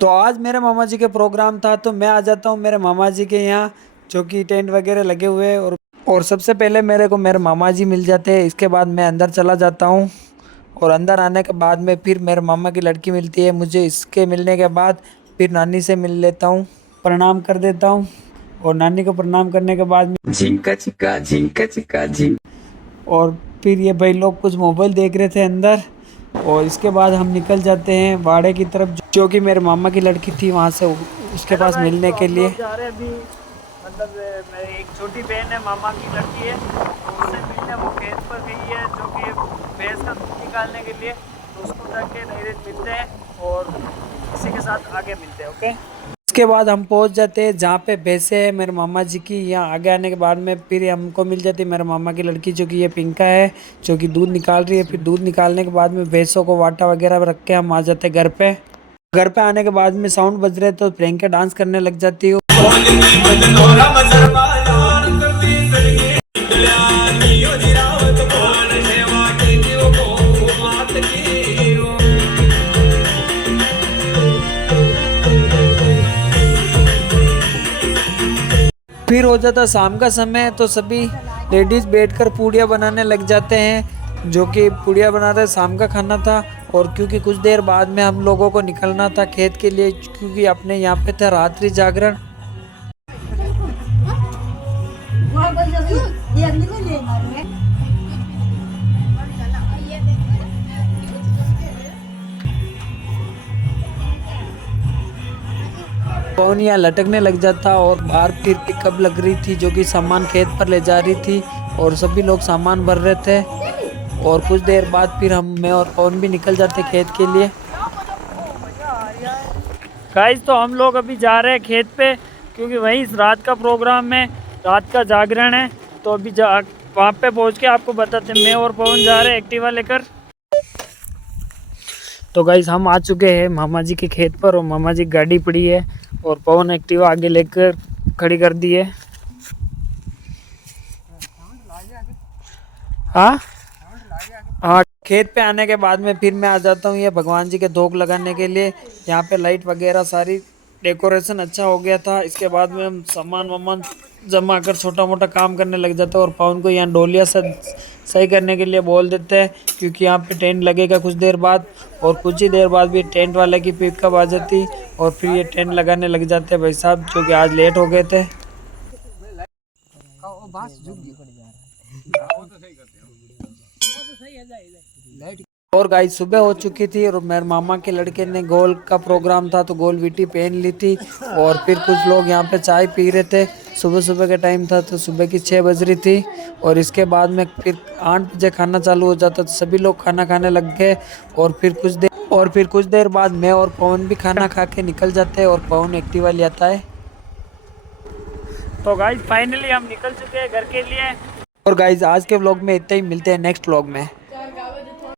तो आज मेरे मामा जी के प्रोग्राम था तो मैं आ जाता हूँ मेरे मामा जी के यहाँ, जो कि टेंट वगैरह लगे हुए हैं। और सबसे पहले मेरे को मेरे मामा जी मिल जाते हैं, इसके बाद मैं अंदर चला जाता हूँ। और अंदर आने के बाद में फिर मेरे मामा की लड़की मिलती है मुझे। इसके मिलने के बाद फिर नानी से मिल लेता हूँ, प्रणाम कर देता हूँ। और नानी को प्रणाम करने के बाद में झिंका चिका झिंक। और फिर ये भाई लोग कुछ मोबाइल देख रहे थे अंदर। और इसके बाद हम निकल जाते हैं वाड़े की तरफ, जो कि मेरे मामा की लड़की थी वहाँ से उसके पास मिलने के लिए। जा रहे हैं अभी, मतलब मेरी एक छोटी बहन है, मामा की लड़की है, तो उससे मिलने वो खेत पर गई है, जो कि भैंस का दूध निकालने के लिए। तो उसको जाके डायरेक्ट मिलते हैं और इसी के साथ आगे मिलते हैं। ओके, इसके बाद हम पहुंच जाते हैं जहाँ पे भैंसे है मेरे मामा जी की। यहाँ आगे आने के बाद में फिर हमको मिल जाती है मेरे मामा की लड़की, जो कि ये पिंका है, जो कि दूध निकाल रही है। फिर दूध निकालने के बाद में भैंसों को वाटा वगैरह रख के हम आ जाते हैं घर पे। घर पे आने के बाद में साउंड बज रहे तो प्रियंका डांस करने लग जाती है। फिर हो जाता शाम का समय तो सभी लेडीज बैठकर पूड़ियाँ बनाने लग जाते हैं, जो कि पूड़ियाँ बना रहे शाम का खाना था। और क्योंकि कुछ देर बाद में हम लोगों को निकलना था खेत के लिए, क्योंकि अपने यहाँ पे था रात्रि जागरण। कौन यहाँ लटकने लग जाता और बाहर फिर पिकअप लग रही थी, जो कि सामान खेत पर ले जा रही थी। और सभी लोग सामान भर रहे थे। और कुछ देर बाद फिर मैं और कौन भी निकल जाते खेत के लिए। गाइस तो हम लोग अभी जा रहे हैं खेत पे, क्योंकि वहीं रात का प्रोग्राम है, रात का जागरण है। तो अभी वहाँ पे पहुँच के आपको बताते हैं। मैं और पवन जा रहे हैं एक्टिवा लेकर। तो गाइस हम आ चुके हैं मामा जी के खेत पर, और मामा जी की गाड़ी पड़ी है और पवन एक्टिवा आगे लेकर खड़ी कर दी है। हाँ हाँ। खेत पे आने के बाद में फिर मैं आ जाता हूँ ये भगवान जी के धोख लगाने के लिए। यहाँ पे लाइट वगैरह सारी डेकोरेशन अच्छा हो गया था। इसके बाद में हम सामान वामान जमा कर छोटा मोटा काम करने लग जाते हैं। और पवन को यहाँ डोलिया से सही करने के लिए बोल देते हैं, क्योंकि यहाँ पे टेंट लगेगा कुछ देर बाद। और कुछ ही देर बाद भी टेंट वाले की पिकअप आ जाती और फिर ये टेंट लगाने लग जाते हैं भाई साहब, जो कि आज लेट हो गए थे। और गाइस सुबह हो चुकी थी और मेरे मामा के लड़के ने गोल का प्रोग्राम था तो गोल विटी पहन ली थी। और फिर कुछ लोग यहाँ पे चाय पी रहे थे। सुबह सुबह का टाइम था तो सुबह की 6 बज रही थी। और इसके बाद में फिर 8 बजे खाना चालू हो जाता तो सभी लोग खाना खाने लग गए। और फिर कुछ देर बाद मैं और पवन भी खाना खा के निकल जाते हैं और पवन एक्टिवा ले आता है। तो गाइस फाइनली हम निकल चुके हैं घर के लिए। और गाइस आज के व्लॉग में इतना ही, मिलते हैं नेक्स्ट व्लॉग में।